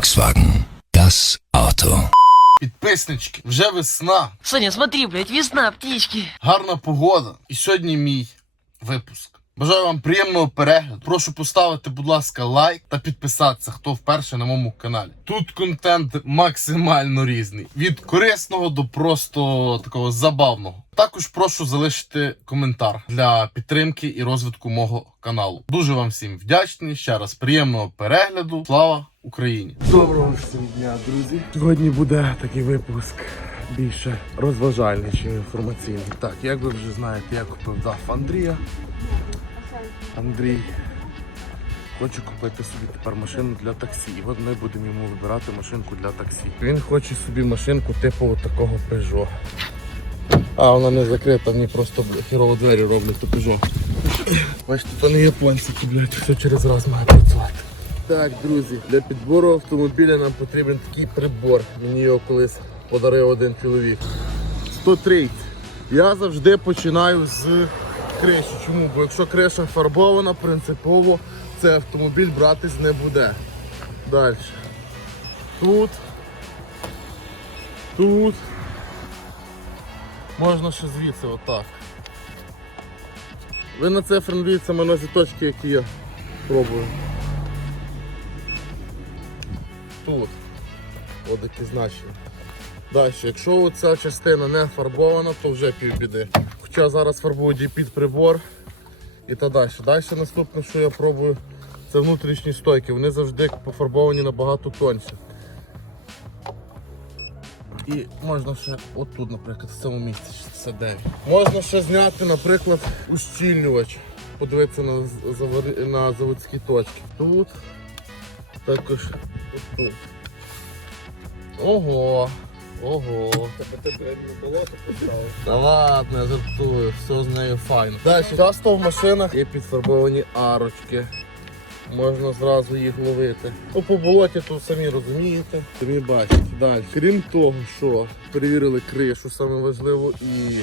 Volkswagen. Das Auto. Підписнички, вже весна, Соня, смотри, блядь, весна, птички. гарна погода. І сьогодні мій випуск. Бажаю вам приємного перегляду. Прошу поставити, будь ласка, лайк та підписатися, хто вперше на моєму каналі. Тут контент максимально різний. Від корисного до просто такого забавного. Також прошу залишити коментар для підтримки і розвитку мого каналу. Дуже вам всім вдячний. Ще раз приємного перегляду. Слава Україні! Доброго всім дня, друзі. Сьогодні буде такий випуск більше розважальний, ніж інформаційний. Так, як ви вже знаєте, я купив DAF Андрія. Андрій хоче купити собі тепер машину для таксі. І от ми будемо йому вибирати машинку для таксі. Він хоче собі машинку типу такого Peugeot. А, вона не закрита, мені просто хірово двері роблять то Peugeot. Бачите, то не японці, блядь, все через раз має працювати. Так, друзі, для підбору автомобіля нам потрібен такий прибор. Мені його колись подарив один чоловік. 130. Я завжди починаю з криші. Чому? Бо якщо криша фарбована, принципово цей автомобіль братись не буде. Далі. Тут. Тут. Можна ще звідси, отак. Ви на цифри не дивіться, мене зі точки, які я пробую. Тут. От які значення. Далі, якщо оця частина не фарбована, то вже півбіди. Хоча зараз фарбують і під прибор і та далі. Далі наступне, що я пробую, це внутрішні стойки. Вони завжди пофарбовані набагато тоньше. І можна ще отут, наприклад, в цьому місці 69. Можна ще зняти, наприклад, ущільнювач. Подивитися на, на заводські точки. Тут, також отут. Ого. Ого. Та ладно, я жартую, все з нею файно. Далі, часто в машинах є підфарбовані арочки. Можна зразу їх ловити. Ну, по болоті тут самі розумієте. Самі бачите. Далі. Крім того, що перевірили кришу, саме важливо, і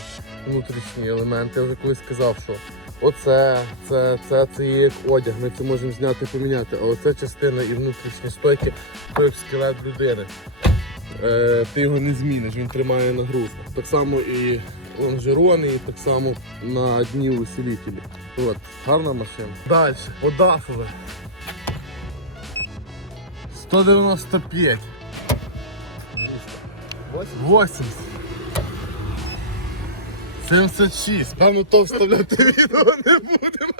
внутрішні елементи. Я вже колись сказав, що оце, це, це, це є як одяг. Ми це можемо зняти і поміняти. А оця частина і внутрішні стойки, то як скелет людини. Е, ти його не зміниш, він тримає нагрузку. Так само і лонжерони, і так само на дні усилителі. От, гарна машина. Далі, подафове. 195. 80. 76. Певно, то вставляти відео не будемо.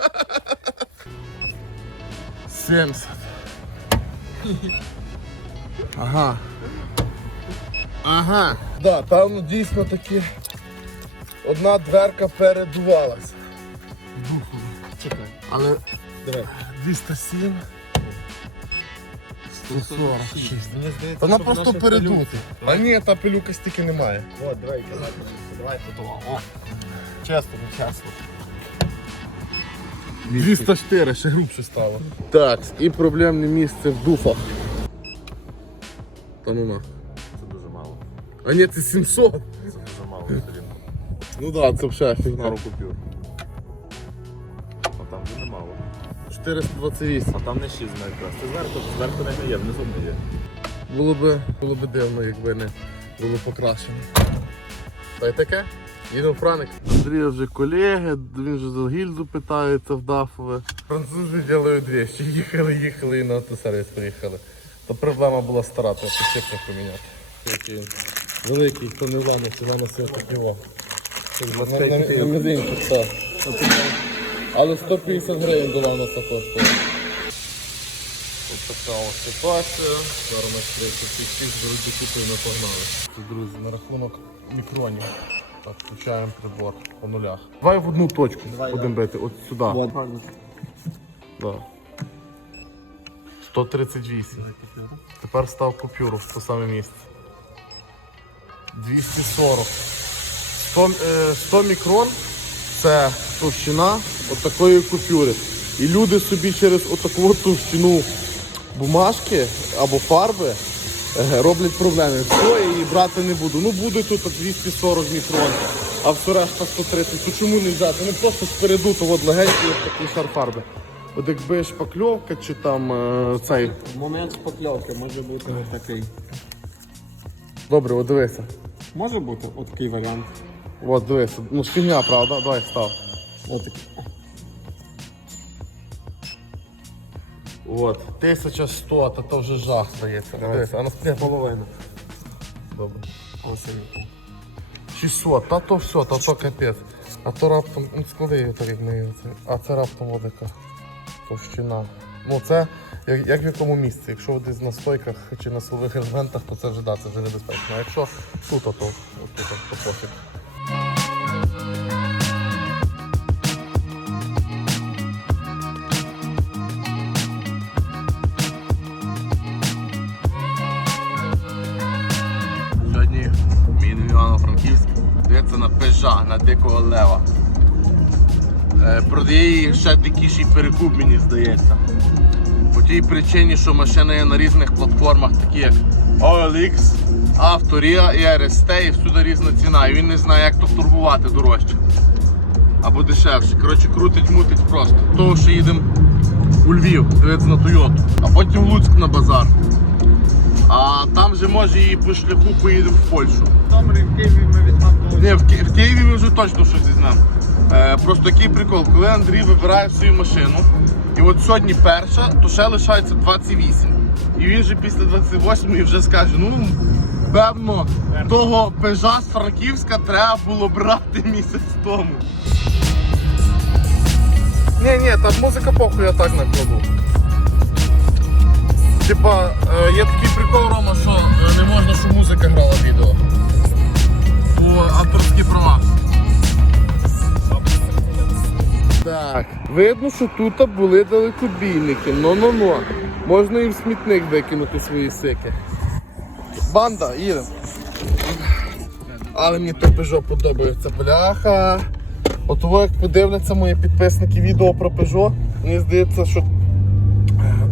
70. Ага. Ага. Да, там дійсно таки одна дверка передувалась. Духова. Чекай. Але Давай. 207. 146. Мені здається, Вона що просто наша передута. А ні, та пилюка стільки немає. От, давай, давай, давай, фото. О. Чесно, ну чесно. 204, ще грубше стало. Так, і проблемне місце в дуфах. Та ну А ні, це 700. Це дуже мало сторінку. Ну так, да, це вже фігня. Пару купюр. А там вже немало. 428. А там не 6 якраз. Це зверху, зверху не є, внизу не є. Було би, було би дивно, якби не було покращено. Та й таке. Їдемо в Франик. Андрія вже колеги, він вже за гільзу питається в Дафове. Французи роблять двічі. Їхали, їхали і на автосервіс приїхали. То проблема була стара, треба підшипник поміняти. Великий, хто не ламиться, ламиться отак його. На, на, на мізинку, так. Але 150 гривень до ламаса коштує. Ось така ось ситуація. Зараз ми трішки заведу купи і ми погнали. Це, друзі, на рахунок мікронів. Так, включаємо прибор по нулях. Давай в одну точку будемо бити, от сюди. Да. 138. Тепер став купюру в те саме місце. 240. 100, е, 100 мікрон це товщина отакої купюри. І люди собі через отаку от товщину бумажки або фарби е, роблять проблеми. Все, я її брати не буду. Ну буде тут 240 мікрон, а все решта 130. То чому не взяти? Ну просто спереду то от легенький от такий шар фарби. От якби шпакльовка чи там е, цей. Момент шпакльовки може бути такий. Добре, от дивися. Може бути от такий варіант. От дивися. Ну ж фігня, правда? Давай став. Отакий. От. 1100, та то вже жах здається. Дивися, а на спині Половина. Добре. Ось він. 600, та то все, та то капець. А то раптом, ну склади його так як ми це. А це раптом отака товщина. Ну це як, як в якому місці. Якщо ви десь на стойках чи на силових елементах, то це вже да, це вже небезпечно. А якщо тут, то, то, то, то пофіг. Сьогодні мій Івано-Франківськ дивиться на пежа, на дикого лева. Е, продає її ще дикіший перекуп, мені здається. Тій причині, що машина є на різних платформах, такі як OLX, Авторія і RST, і всюди різна ціна. І він не знає, як то торгувати дорожче. Або дешевше. Коротше, крутить, мутить просто. Того, що їдемо у Львів, дивитися на Тойоту, а потім в Луцьк на базар. А там же може і по шляху поїдемо в Польщу. Добре, в Києві ми візьмемо. Ні, в, Ки- в Києві ми вже точно щось візьмемо. Е, просто такий прикол, коли Андрій вибирає свою машину, і от сьогодні перша, то ще лишається 28. І він же після 28 вже скаже, ну, певно, того пежа з Франківська треба було брати місяць тому. Ні, ні, там музика похуй, я так накладу. Типа, е, є такий прикол, Рома, що е, не можна, щоб музика грала в відео. По авторські права. Так, видно, що тут були далекобійники. Ну-ну-ну. Можна і в смітник викинути свої сики. Банда, їдемо. Але мені той Peugeot подобається, бляха. От як подивляться мої підписники відео про Peugeot, мені здається, що е,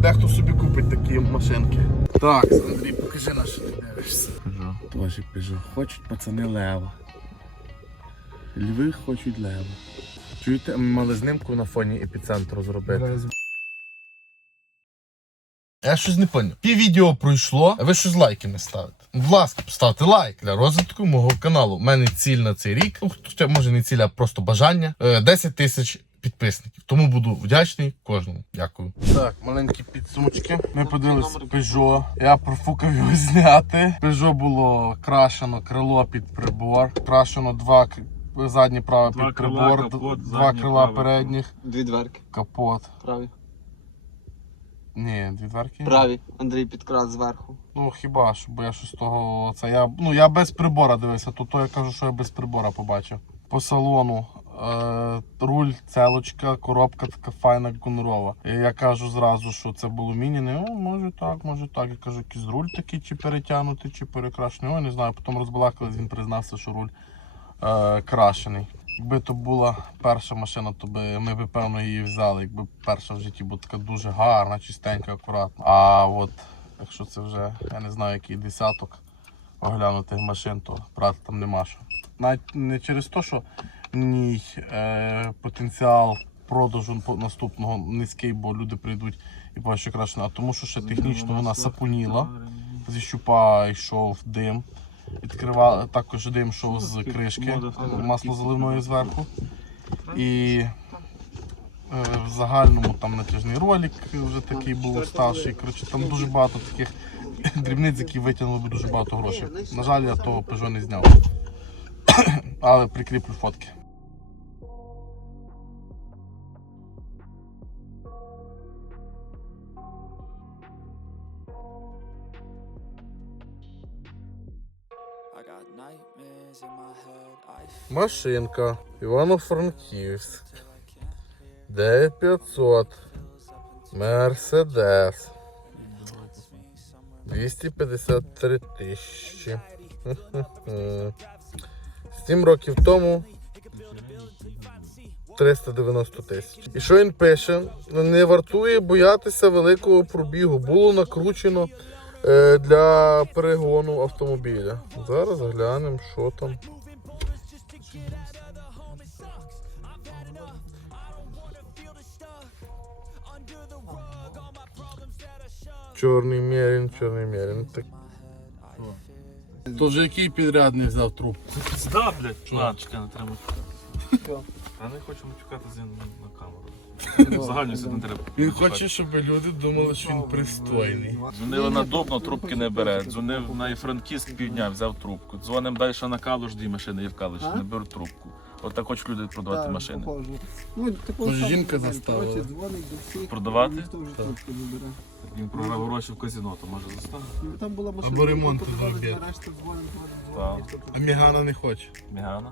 дехто собі купить такі машинки. Так, Андрій, покажи на що ти дивишся. Peugeot. Тоже Peugeot. Хочуть пацани лева. Льви хочуть лева. Чуєте, ми мали знимку на фоні епіцентру зробити. Я щось не поняв. Пів відео пройшло, а ви щось лайки не ставите. Будь ласка, поставте лайк для розвитку мого каналу. У мене ціль на цей рік, ну хоча може не ціль, а просто бажання. е, 10 тисяч підписників. Тому буду вдячний кожному. Дякую. Так, маленькі підсумочки. Ми подивилися Peugeot. Я профукав його зняти. Peugeot було крашено крило під прибор. Крашено два задні праве Два під крила, прибор, капот, два заднє крила праве. передніх, Дві дверки. капот. Праві. Ні, дві дверки. Праві. Андрій підкрас зверху. Ну хіба що, бо я щось того. Це я. Ну я без прибора дивився, то, то я кажу, що я без прибора побачив. По салону. Е, руль, целочка, коробка така файна гонорова. І я кажу зразу, що це було міні. Ну, може так, може так. Я кажу, якийсь руль такий, чи перетягнутий, чи перекрашений. Ой, не знаю. Потім розбалакались, він признався, що руль е, крашений. Якби то була перша машина, то би ми б певно її взяли. Якби перша в житті була така дуже гарна, чистенька, акуратна. А от якщо це вже я не знаю, який десяток оглянутих машин, то брати там нема що. Навіть не через те, що в ній е, потенціал продажу наступного низький, бо люди прийдуть і бачать, що краще, а тому, що ще технічно вона сапоніла, зі щупа йшов дим. Відкривали також дим шов з кришки маслозаливної зверху. І е, в загальному там натяжний ролик вже такий був старший. Коротше, там дуже багато таких дрібниць, які витягнули б дуже багато грошей. На жаль, я того Peugeot не зняв. Але прикріплю фотки. Машинка. Івано-Франківськ. 9500. Мерседес. 253 тисячі. Сім років тому 390 тисяч. І що він пише? Не вартує боятися великого пробігу. Було накручено е, для перегону автомобіля. Зараз глянемо, що там. Чорний мерін, чорний мерін. Так. То вже який підрядний взяв труп? Да, блядь. А, чекай, не треба. А не хочу матюкати з на камеру. Загальну сюди не треба. Він хоче, щоб люди думали, що він пристойний. Дзвонили на Дубно, трубки не бере. Дзвонив на Франківськ півдня, взяв трубку. Дзвоним далі на Калуш, дві машини є в Калуші, не беруть трубку. От так хочуть люди продавати машини. Ну, жінка заставила? Продавати? Ніхто Він програв гроші в казино, то може заставити. І Там була машина. Або ремонт зробити. нарешті дзвонить, дзвонить, дзвонить. А Мігана не хоче. Мігана.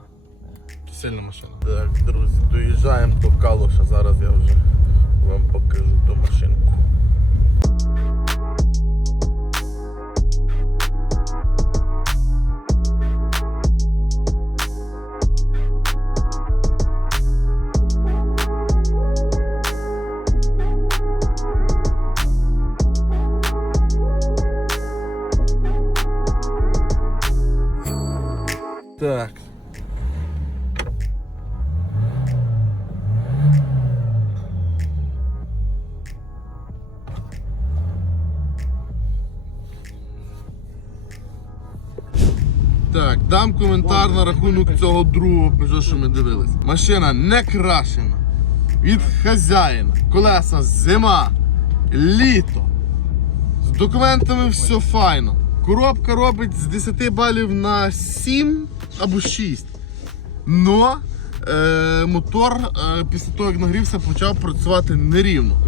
Сильна машина. Так, друзі, доїжджаємо до Калуша. Зараз я вже вам покажу ту машинку. На рахунок цього другого Peugeot, що ми дивились. Машина не крашена. Від хазяїна. Колеса зима. Літо. З документами все файно. Коробка робить з 10 балів на 7 або 6. Но е, мотор е, після того, як нагрівся, почав працювати нерівно.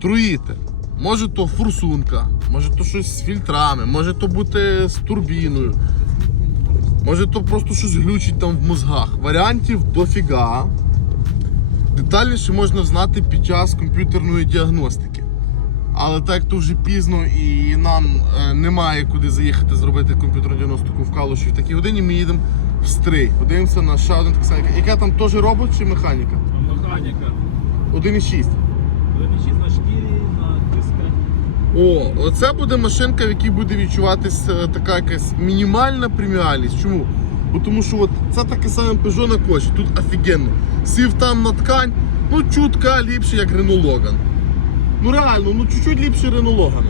Труїти. Може то форсунка, може то щось з фільтрами, може то бути з турбіною. Може то просто щось глючить там в мозгах. Варіантів дофіга. Детальніше можна знати під час комп'ютерної діагностики. Але так як то вже пізно і нам е, немає куди заїхати зробити комп'ютерну діагностику в Калуші в такій годині, ми їдемо в стрий. Подивимося на ще один самий. Яка там теж робот чи механіка? Механіка. 1,6. Виничі на шкірі, на диска. О, оце буде машинка, в якій буде відчуватись е, така якась мінімальна преміальність. Чому? Бо тому що от це таке саме Peugeot на коші, тут офігенно. Сів там на ткань, ну чутка ліпше, як Renault Logan. Ну реально, ну чуть-чуть ліпше Renault Logan.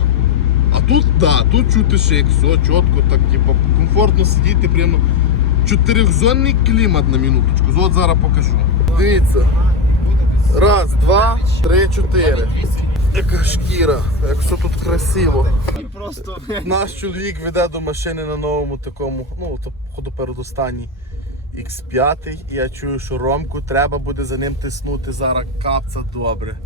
А тут, да, тут чути шик, все чітко, так, типу, комфортно сидіти, прямо чотирьохзонний клімат на минуточку. От зараз покажу. Дивіться. Раз, два, три, чотири. Яка шкіра, як все тут красиво. Просто Наш чоловік веде до машини на новому такому, ну, то походу передостанній X5. І я чую, що Ромку треба буде за ним тиснути зараз капца добре.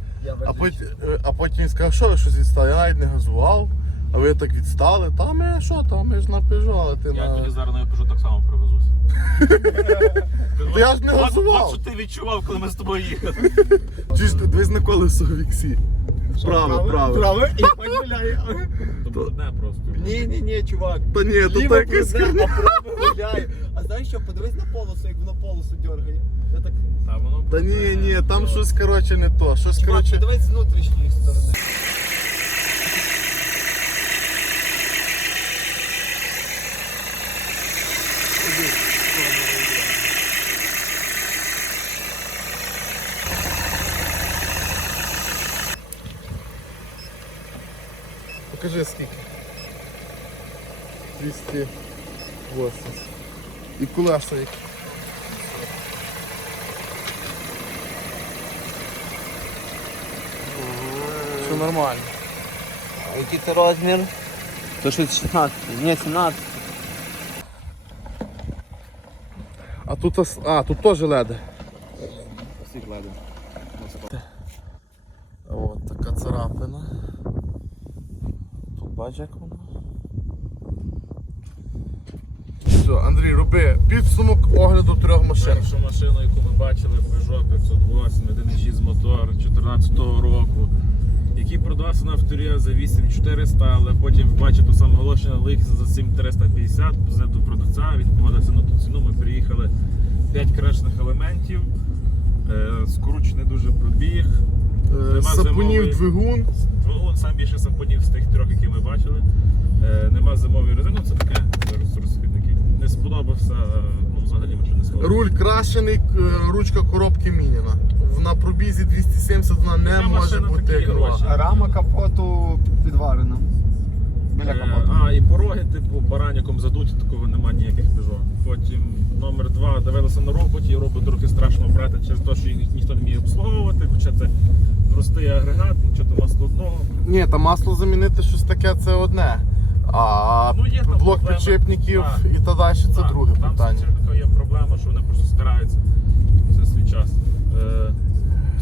А потім, а потім він сказав, що ви щось відстав, Я навіть не газував. А ви так відстали? Та ми що там, ми ж на Peugeot, але ти Я на. тобі зараз на пишу так само привезусь. Та я ж не газував. Що ти відчував, коли ми з тобою їхали. Чи ж ти дивись на колесо в Іксі? Праве, праве. Праве і гуляє. То одне просто. Ні, ні, ні, чувак. Та ні, то Ліво так якась придне, а право гуляє. А знаєш що, подивись на полосу, як воно полосу дергає. Я так, Та воно Та ні, ні, там щось коротше не то. Щось чувак, коротше. подивись з внутрішньої сторони. Покажи скільки. 280. І колеса які. Все нормально. Який це розмір? То щось 16, ні, 17. А тут ас- а, тут теж леди. Всі кладемо. От така царапина. Бачиш як воно. Все, Андрій, роби підсумок огляду трьох машин. Першу машину, яку ми бачили, Peugeot 508, 1.6 мотор 2014 року, який продавався на авторія за 8400, але потім бачив ту саму оголошення лих за 7350, позе до продавця, він погодився на ту ціну, ми приїхали 5 крашених елементів, е, скручений дуже пробіг, Нема Сапунів зимової. двигун. двигун сам більше сапонів з тих трьох, які ми бачили. Е, нема зимової резини, це таке розхідники. Не сподобався, ну, взагалі нічого не сподобався. Руль крашений, е, ручка коробки міняна. В- На пробізі 270 вона не Ця може машина бути такі гроші. Рама капоту підварена. Біля Е, капоту. А, і пороги, типу, бараніком задуті, такого немає ніяких Peugeot. Потім номер два дивилися на роботі, і робот трохи страшно брати через те, що їх ніхто не вміє обслуговувати, хоча це простий агрегат, нічого там складного. Ні, та масло замінити щось таке це одне. А Ну, є там блок проблеми. підшипників Так. і та далі це друге там питання. Там є проблема, що вони просто стираються все свій час. Е,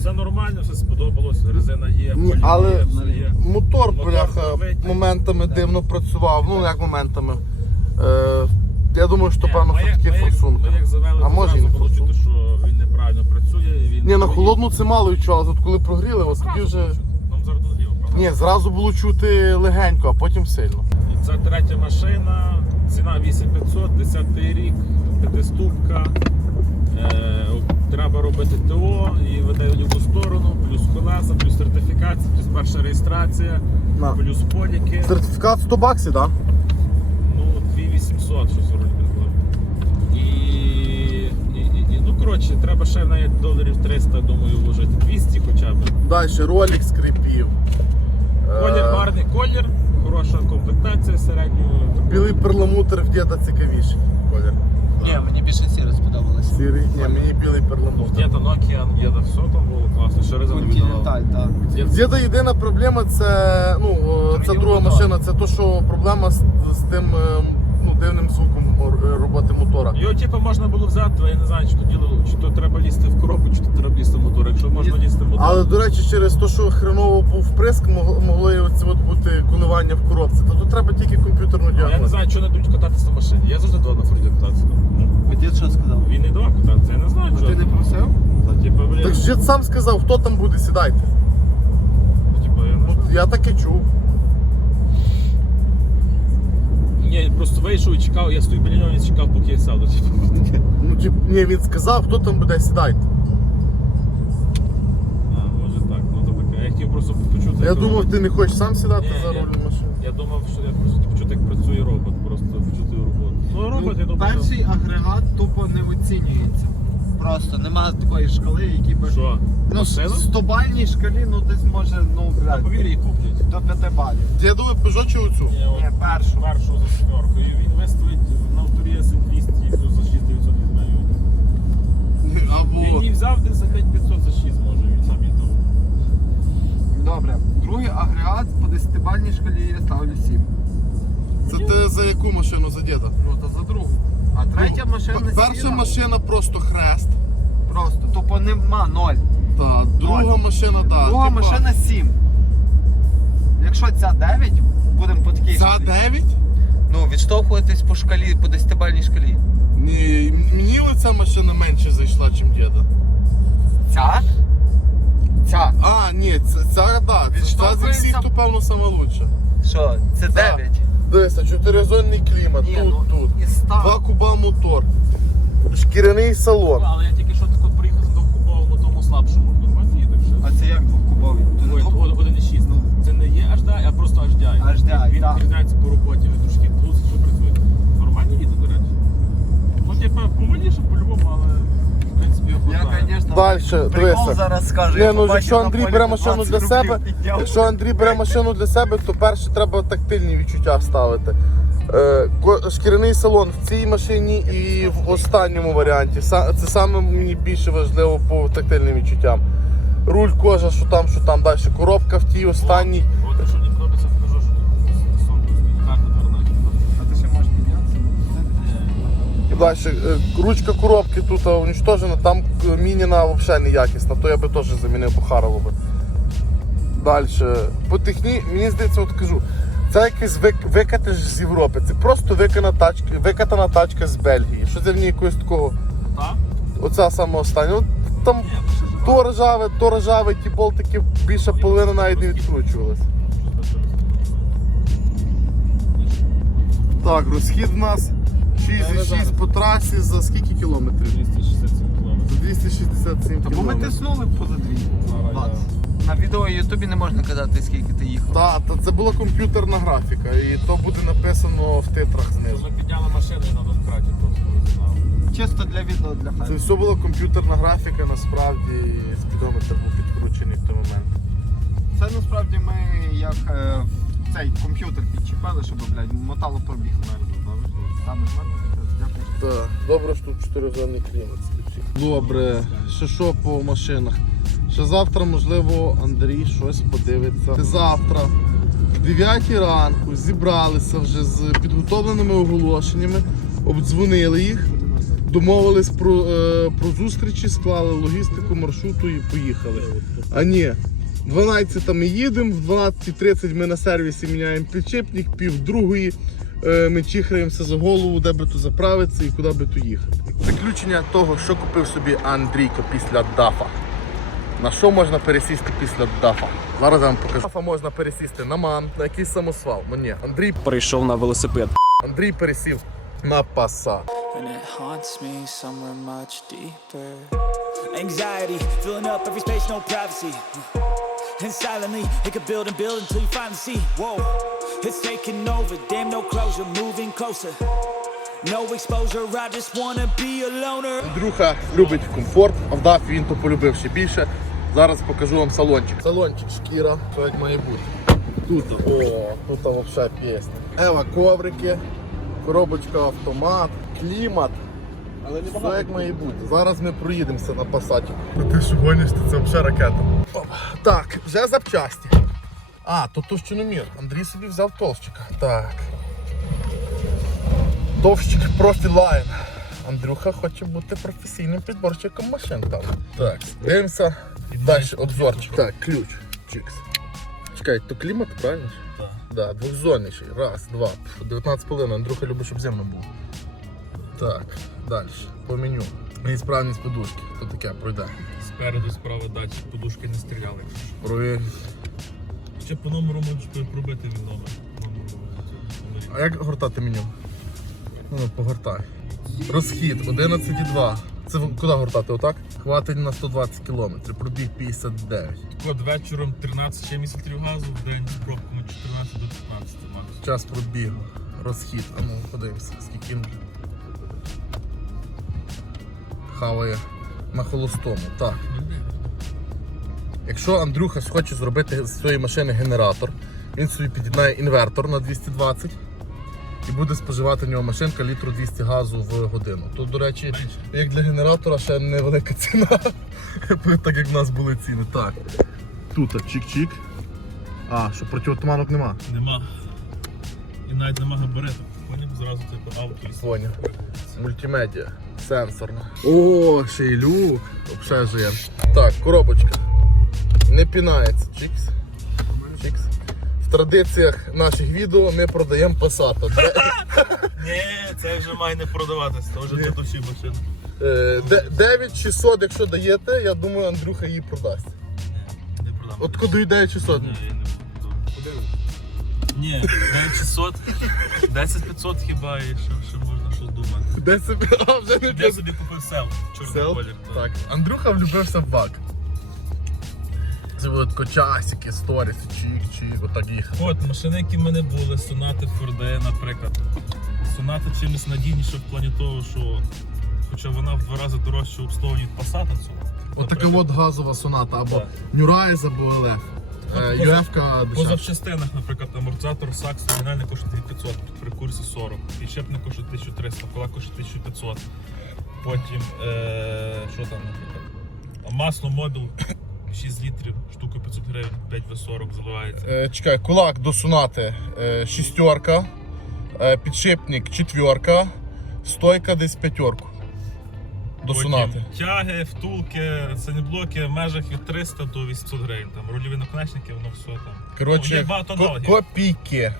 все нормально, все сподобалось, резина є, Ні, полі але є, все є. Мотор, Мотор бляха, новий. моментами дивно працював. Ну як моментами. Е, я думаю, що Ні, певно ми як- все-таки ми як- форсунка. Ми як завели, А то може і зразу не було чути, форсунка. що він неправильно працює. і Він Ні, на і- холодну це мало відчувало, тут коли прогріли, от тоді вже. Нам зараз правда? Ні, зразу було чути легенько, а потім сильно. І Це третя машина, ціна 8500, 10 рік, п'ятиступка. Е, треба робити ТО, і веде в любу сторону, плюс колеса, плюс сертифікація, плюс перша реєстрація, На. плюс поліки. Сертифікат 100 баксів, так? Ну, 2800, щось вроді було. І, і, і, і, ну, коротше, треба ще неї доларів 300, думаю, вложити. 200 хоча б. Далі ролик скрипів. Колір, Е, гарний колір, хороша комплектація середнього. Білий перламутр в діда цікавіший колір. Ні, мені більше сіре сподобалося. Сірий, ні, мені білий перламутр. Где-то Nokia, где-то все там було класно, ще резина Континенталь, так. Діда єдина проблема це, ну, о, це друга мотор. машина, це то, що проблема з, з тим е, ну, дивним звуком ор- роботи мотора. Його типу можна було взяти, але я не знаю, чи то діло, чи то треба лізти в коробку, чи то треба лізти в мотор. Якщо можна лізти в мотор. Але, до речі, через те, що хреново був вприск, могло, могли оці от бути коливання в коробці. То тут треба тільки комп'ютерну я не діагностику. знаю, чого не дають кататися на машині. Я завжди давав на Форді кататися. Дід що сказав? Він не давав кататися, я не знаю, А чого. ти не просив? Та, блін, Так ж дід сам сказав, хто там буде, сідайте. я не знаю. я таке чув. Ні, просто вийшов і чекав, я стою біля нього і чекав, поки я сяду. Типу. Ну, тип, ні, він сказав, хто там буде, сідайте. А, може так, ну то таке. Я хотів просто почути. Я як думав, робить. ти не хочеш сам сідати Ні, за ні. руль машини. Я думав, що я просто почути, як працює робот, просто почути роботу. Ну, робот, я думаю, Перший агрегат тупо не оцінюється. Просто нема такої шкали, які би. що? Ну, Машина? в 100 бальній шкалі, ну десь може, ну, На блядь, повір'ї куплять. до 5 балів. Дідовий Peugeot чи оцю? Ні, от Ні, першу. першу за сімерку. І він виставить на авторі 200 плюс за 6 900 візьме. Він Або її взяв десь за 5500 за 6 може, він сам їздив. Добре. Другий агрегат по 10 бальній шкалі я ставлю 7. це ти за яку машину за діда? Ну, то за другу. А третя машина Перша сіра. машина просто хрест. Просто, тупо нема 0. Та, друга Ноль. машина, да. Друга машина 7. Якщо ця 9, будемо по такій За шкалі. 9? Ну, відштовхуватись по шкалі, по 10-бальній шкалі. Ні, мені оця машина менше зайшла, ніж діда. Ця? Ця. А, ні, це, ця, да, це, ця зі Відштовхується- всіх, то певно сама лучша. Що? Це 9. Дивися, чотиризонний клімат, Ні, тут, ну, тут. і. Два куба мотор. Шкіряний салон. Але я тільки що тако приїхав з двохкубовому тому слабшому. Нормально їде все. А це як двохкубовий? Ой, двох- 1,6. Ну, це не є HDI, а просто HDI. HDI, Він так. відрізняється по роботі, він Дальше, прикол дивися. зараз скажу. Не, я ну побачив якщо на Андрій полі бере машину 20 для рублів, себе, підняв. якщо Андрій бере машину для себе, то перше треба тактильні відчуття ставити. Е, ко- шкіряний салон в цій машині і в останньому варіанті. Са- Це саме мені більше важливо по тактильним відчуттям. Руль кожа, що там, що там далі. Коробка в тій останній. І далі. е, Ручка коробки тут уничтожена, там е, мініна взагалі неякісна, то я би теж замінив, похарило би. Далі. По техні, мені здається, от кажу, це якийсь вик, викатиш з Європи. Це просто викатана тачка, викатана тачка з Бельгії. Що це в ній якогось такого. Так? Оця саме остання. От там то ржаве, то ржаве, ті болтики більша половина навіть не відкручувалась. Так, розхід у нас 6,6 по трасі за скільки кілометрів? 267 км. За 267 Та бо ми кілометрів. тиснули поза дві. Зараз На відео Ютубі не можна казати, скільки ти їхав. Так, та це була комп'ютерна графіка, і то буде написано в титрах я знизу. вже підняли машину і на донкраті просто розігнали. чисто для відео для Це все була комп'ютерна графіка, насправді спідометр був підкручений в той момент. Це насправді ми як е, в цей комп'ютер підчіпили, щоб, блядь, мотало пробіг Так, добре, що тут чотиризонний клімат. Добре, ще що по машинах? Ще завтра, можливо, Андрій щось подивиться. Завтра, в 9 ранку, зібралися вже з підготовленими оголошеннями, обдзвонили їх, домовились про, е, про зустрічі, склали логістику маршруту і поїхали. А ні, в 12 ми їдемо, в 12.30 ми на сервісі міняємо підчепник, пів другої ми чихаємося за голову, де би то заправитися і куди би то їхати. Заключення того, що купив собі Андрійко після дафа. На що можна пересісти після дафа? Зараз я вам покажу. Дафа можна пересісти на ман, на якийсь самосвал. Ну ні, Андрій, Перейшов на велосипед. Андрій пересів на паса. And it haunts me somewhere much deeper. Anxiety filling up every space, no privacy. And silently, it could build and build until you finally see. Whoa, it's taking over. Damn, no closure, moving closer. No exposure, I just wanna be a loner. Андрюха любить комфорт, а в дафі він то полюбив ще більше. Зараз покажу вам салончик. Салончик шкіра, що як має бути. Тут, о, тут взагалі пісня. Ева коврики, коробочка автомат, клімат. Але не Все як має бути. Зараз ми проїдемося на пасаті. Ти що гониш, то це взагалі ракета. Так, вже запчасті. А, то товщиномір. Андрій собі взяв толщика. Так. Товщик профілайн. Андрюха хоче бути професійним підборщиком машин там. Так, дивимося. Далі обзорчик. Так, ключ. Чікс. Чекай, то клімат, правильно? Так. Да, двохзонніший. Раз, два. Пф, 19,5. Андрюха любить, щоб зимно було. Так, далі. По меню. Неісправність подушки. То таке пройде. Спереду справа датчик, подушки не стріляли. Про... Ще по номеру можеш пробити від номер. А як гортати меню? Ну, погортай. Розхід 11,2. Це куди гортати? Отак? Хватить на 120 км. Пробіг 59. Код вечором 13 чимось літрів газу, в день пробками 14 до 15 максимум. Час пробігу. Розхід. А ну, подивимося, скільки він хаває на холостому. Так. Якщо Андрюха хоче зробити з цієї машини генератор, він собі під'єднає інвертор на 220 і буде споживати в нього машинка літру 200 газу в годину. Тут, до речі, як для генератора ще невелика ціна, так як в нас були ціни. Так. Тут чик-чик. А, що протиотуманок нема. Нема. І навіть нема габариту. Поняв зразу типу авто Поняв. Мультимедіа. Сенсорна. О, ще й люк. Жир. Так, коробочка. Не пінається. Чікс. Чікс. В традиціях наших відео ми продаємо. Де- Ні, це вже має не продаватися, це вже для душі машина. е, 9600, якщо даєте, я думаю, Андрюха її продасть. Не продам. От куди 9600. Ні, я не буду. Ні, 9600, 10500 хіба і ще, ще можна щось думати. Де собі, а вже не Я собі купив сел, чорний Сел? колір. Так, Андрюха влюбився в бак. Це були тако часики, сторіс, чик-чик, отак їхати. От машини, які в мене були, Сонати Форде, наприклад. Соната чимось надійніша в плані того, що хоча вона в два рази дорожче обслуговування від Passat цього. Отака от газова соната, або Так. Нюрайз, або. От Е, поза- UF-ка По запчастинах, наприклад, амортизатор Сакс оригінальний коштує 2500, при курсі 40. Підшипник коштує 1300, кола коштує 1500. Потім, е, що там, наприклад, масло мобіл 6 літрів, штука 500 гривень, 5 В40 заливається. Е, чекай, кулак до сонати е, шістерка, е, підшипник четверка, стойка десь п'ятерку. До Потім сонати. тяги, втулки, саніблоки в межах від 300 до 800 гривень. Там рульові наконечники, воно все там. Ну, є багато ко- аналогів. копійки.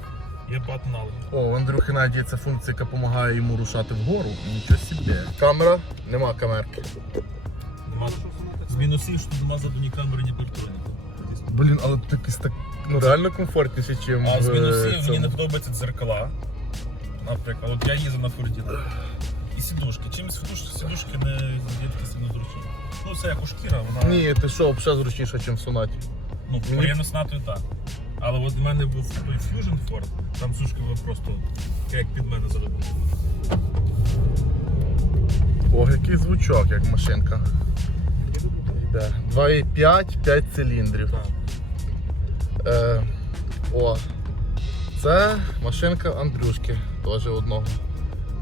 Є багато аналогів. О, у Андрюхи навіть є ця функція, яка допомагає йому рушати вгору. Нічого собі. Камера, нема камерки. Нема з мінусів, що тут нема задньої камери, ні електроніки. Блін, але тут якийсь так ну, реально комфортніше, ніж А з в, мінусів е, мені не цьому. подобаються дзеркала. Наприклад, от я їздив на Форді. І сідушки. Чимось сідушки, сідушки не є сильно зручні. Ну це як у шкіра, вона Ні, ти що, взагалі зручніше, ніж в сонаті. ну, мені- порівняно з НАТО так. Але от в мене був той Fusion Ford, там сушки були просто як під мене залипали. О, який звучок, як машинка. Йде. 2,5, 5 циліндрів. Е, о, це машинка Андрюшки, теж одного.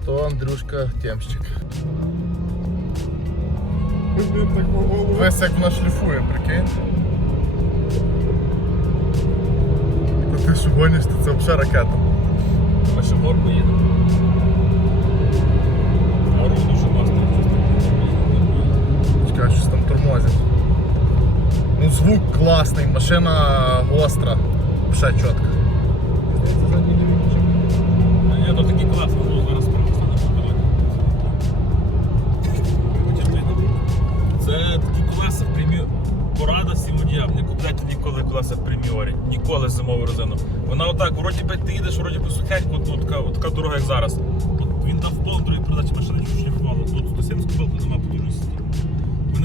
То Андрюшка Темщик. Весь як вона шліфує, прикинь. Та ти що гониш, то це взагалі ракета. Ми ще горку їдемо. Гору дуже класно. Чекай, щось там. Ну звук класний, машина гостра. Все чітко. Ні, ну такі класно, ну зараз просто на. Це такі колеса премі... Порада всім водіям. Не купляйте ніколи колеса преміорі. Ніколи зимову резину. Вона отак, вроді би ти їдеш, вроді би сухенько, ну, така, така дорога, як зараз. От він дав пол другій передачі нічого ж не впало. Тут 170 кубил, тут нема потужності.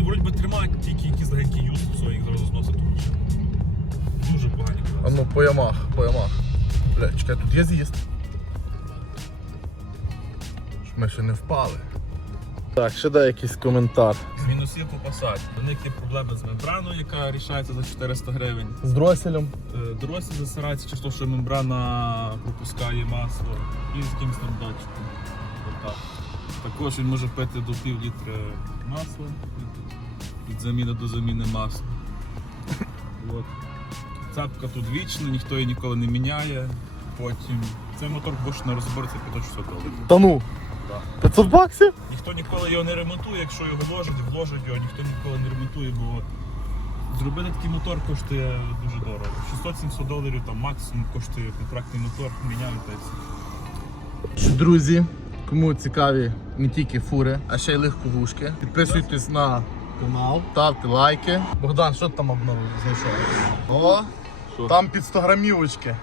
Вони вроді би тримають тільки якісь легенькі юз, все, їх зразу зносить тут. Дуже погані А ну по ямах, по ямах. Бля, чекай, тут є з'їзд. Ми ще не впали. Так, ще дай якийсь коментар. Мінусів по посадці. У них є проблеми з мембраною, яка рішається за 400 гривень. З дроселем. Е, Доросі засирається через те, що мембрана пропускає масло і з якимось там датчиком. Також він може пити до пів літра масла від, заміни до заміни масла. От. Цапка тут вічна, ніхто її ніколи не міняє. Потім цей мотор більше на розборці 500 доларів. Та ну. 500 баксів? Ніхто ніколи його не ремонтує, якщо його вложить, вложить його, ніхто ніколи не ремонтує, бо зробити такий мотор коштує дуже дорого. 600-700 доларів там максимум коштує контрактний мотор, міняють та все. Друзі, кому цікаві не тільки фури, а ще й легковушки. Підписуйтесь на канал, ставте лайки. Богдан, що ти там обновив знайшов? О, там під 100 грамівочки.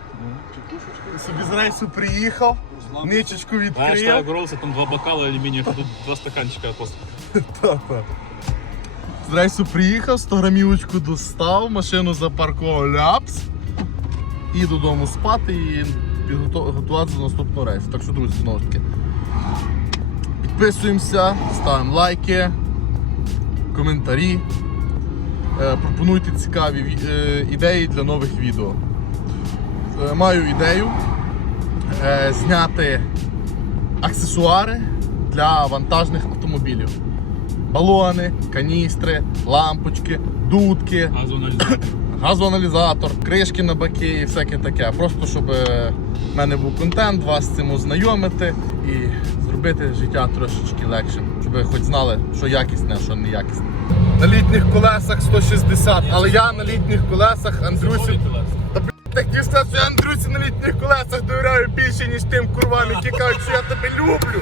Собі з рейсу приїхав, ничечку відкрив. боролися, там два бокали алюмінієві, тут два стаканчика просто. Та-та. З рейсу приїхав, 100 грамівочку достав, машину запаркував ляпс і додому спати і підготу- готуватися до наступного рейсу. Так що, друзі, знову ж таки. Підписуємося, ставимо лайки, коментарі. Е, Пропонуйте цікаві е, ідеї для нових відео. Е, Маю ідею зняти аксесуари для вантажних автомобілів. Балони, каністри, лампочки, дудки, Газоаналізатор. газоаналізатор, кришки на баки і всяке таке. Просто щоб в мене був контент, вас з цим ознайомити і зробити життя трошечки легшим, щоб ви хоч знали, що якісне, а що не якісне. На літніх колесах 160, але я на літніх колесах Андрюсі. Так хотів сказати, що я Андрюсі на літніх колесах довіряю більше, ніж тим курвам, які кажуть, що я тебе люблю.